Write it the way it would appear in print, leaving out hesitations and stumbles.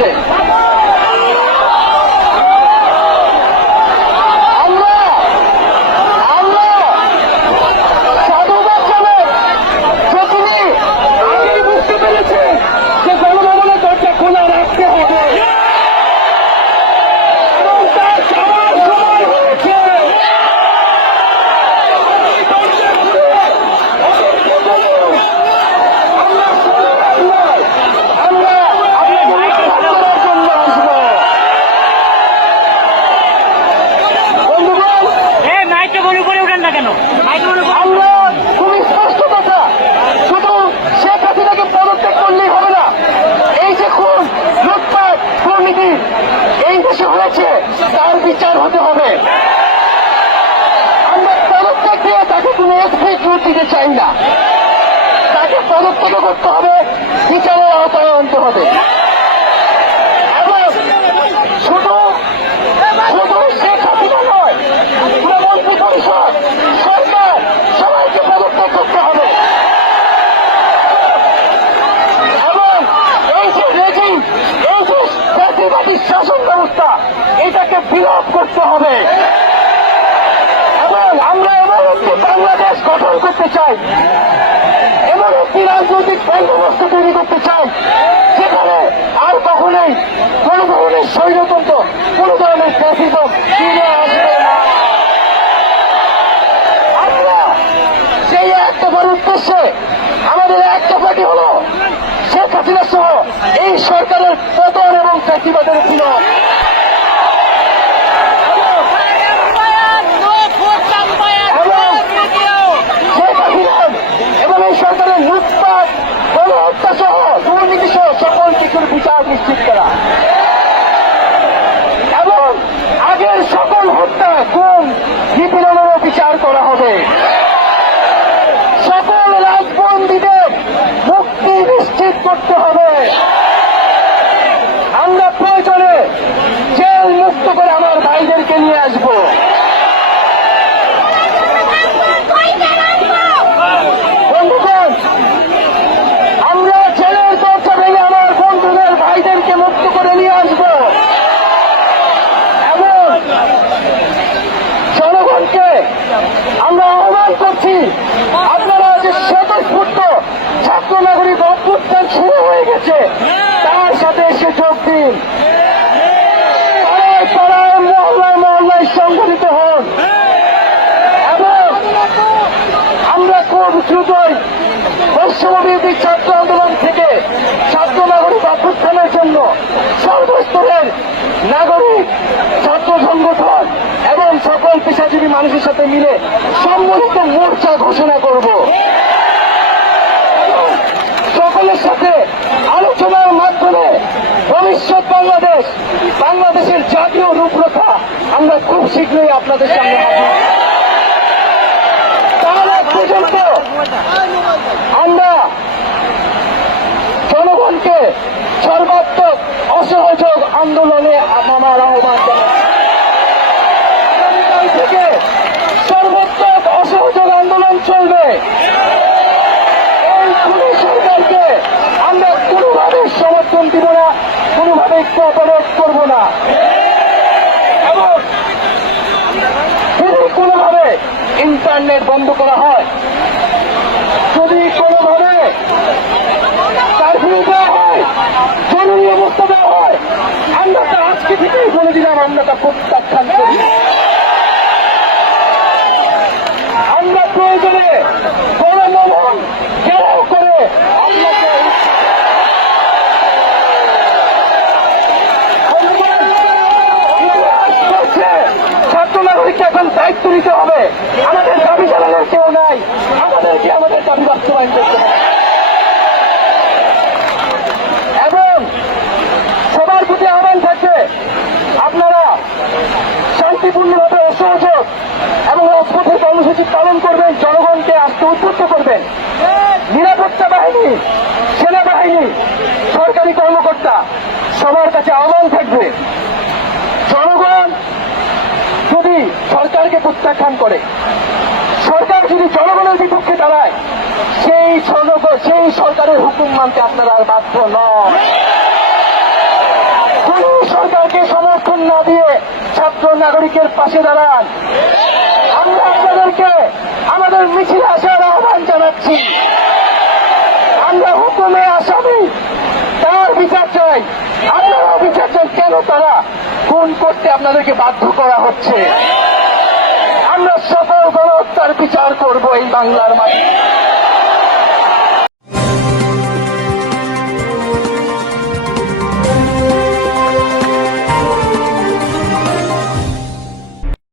হচ্ছে। আমরা খুবই স্পষ্ট কথা, শুধু শেখ হাসিনাকে পদত্যাগ করলেই হবে না। এই যে খুন, লুটপাট, দুর্নীতি এই দেশে হয়েছে, তার বিচার হতে হবে। আমরা পদত্যাগ দিয়ে তাকে কোনো এক্সিকিউট দিতে চাই না, তাকে পদত্যাগ করতে হবে, বিচারের আওতায় আনতে হবে। এবং শুধু শেখ হাসিনা নয়, মন্ত্রী পরিষদ, সরকার, সবাইকে পদত্যাগ করতে হবে। এবং এই যে রেজিম, এই যে জাতীয়বাদী শাসন ব্যবস্থা, এটাকে বিলোপ করতে হবে। এবং আমরা এমন একটি বাংলাদেশ গঠন করতে চাই, এমন একটি রাজনৈতিক বন্দোবস্ত তৈরি করতে চাই, যেখানে আর কখনোই কোন ধরনের স্বৈরতন্ত্র, কোন ধরনের ফ্যাসিজম ফিরে আসবে না। আমরা সেই একটা বড় উদ্দেশ্যে আমাদের একটা পার্টি হল শেখ হাসিনা সহ এই সরকারের পতন এবং ফ্যাসিবাদের বিলোপ। এবং এই সরকারের লুটপাট, গণহত্যা সহ দুর্নীতি সহ সকল কিছুর বিচার নিশ্চিত করা এবং আগের সকল হত্যা, খুন, নিপীড়নেরও বিচার করা হবে। সকল রাজবন্দীদের মুক্তি নিশ্চিত করতে হবে। আমরা প্রয়োজনে জেল মুক্ত করে আমার ভাইদেরকে নিয়ে আসবো। বন্ধুগণ, আমরা জেলের দরজা ভেঙে আমার বন্ধুদের ভাইদেরকে মুক্ত করে নিয়ে আসবো এবং জনগণকে আমরা আহ্বান করছি, আপনারা যে স্বতঃস্ফূর্ত ছাত্র নাগরিক অভ্যুত্থান শুরু হয়ে গেছে, তার সাথে এসে যোগ দিন। পাড়ায় পাড়ায়, মহল্লায় মহল্লায় সংগঠিত হন এবং আমরা খুব দ্রুতই বৈষম্যবিরোধী ছাত্র আন্দোলন থেকে ছাত্র নাগরিক অভ্যুত্থানের জন্য সর্বস্তরের নাগরিক, ছাত্র সংগঠন এবং সকল পেশাজীবী মানুষের সাথে মিলে সম্মিলিত মোর্চা ঘোষণা করব। সকলের সাথে আলোচনার মাধ্যমে ভবিষ্যৎ বাংলাদেশের জাতীয় রূপরেখা আমরা খুব শীঘ্রই আপনাদের সামনে হাজির। তার আগ পর্যন্ত আমরা জনগণকে সর্বাত্মক অসহযোগ আন্দোলনে নামার আহ্বান জানাই। থেকে সর্বাত্মক অসহযোগ আন্দোলন চলবে। এই খুনি সরকারকে আমরা কোনোভাবে সমর্থন দিব না, কোনোভাবে কোঅপারেট করব না এবং যদি কোনোভাবে ইন্টারনেট বন্ধ করা হয়, যদি কোনোভাবে কারফিউ দেওয়া হয়, জরুরি অবস্থা দেওয়া হয়, আমরা তা আজকে থেকেই বলে দিলাম, আমরা তা প্রত্যাখ্যান করি। আমরা প্রয়োজনে গণভবন ঘেরাও করে আপনাকে ছাত্র নাগরিককে এখন দায়িত্ব নিতে হবে। আমাদের দাবি জানানোর কেউ নাই, আমাদেরকে আমাদের দাবি বাস্তবায়ন করতে হবে এবং সবার প্রতি আহ্বান থাকবে, আপনারা শান্তিপূর্ণভাবে অসহযোগ এবং রাজপথের কর্মসূচি পালন করবেন, জনগণকে আস্তে উদ্বুদ্ধ করবেন। নিরাপত্তা বাহিনী, সেনাবাহিনী, সরকারি কর্মকর্তা সবার কাছে আহ্বান থাকবে, জনগণ যদি সরকারকে প্রত্যাখ্যান করে, সরকার যদি জনগণের বিপক্ষে দাঁড়ায়, সেই সরকারের হুকুম মানতে আপনারা আর বাধ্য নন। সরকারকে সমর্থন না দিয়ে ছাত্র নাগরিকের পাশে দাঁড়ান। আমরা আপনাদেরকে আমাদের মিছিলে আসার আহ্বান জানাচ্ছি। আমরা হুকুমে আসামি, তার বিচার চাই। আপনারাও বিচার চাই, কেন তারা খুন করতে আপনাদেরকে বাধ্য করা হচ্ছে। আমরা সকল গণহত্যার বিচার করব এই বাংলার মাটিতে।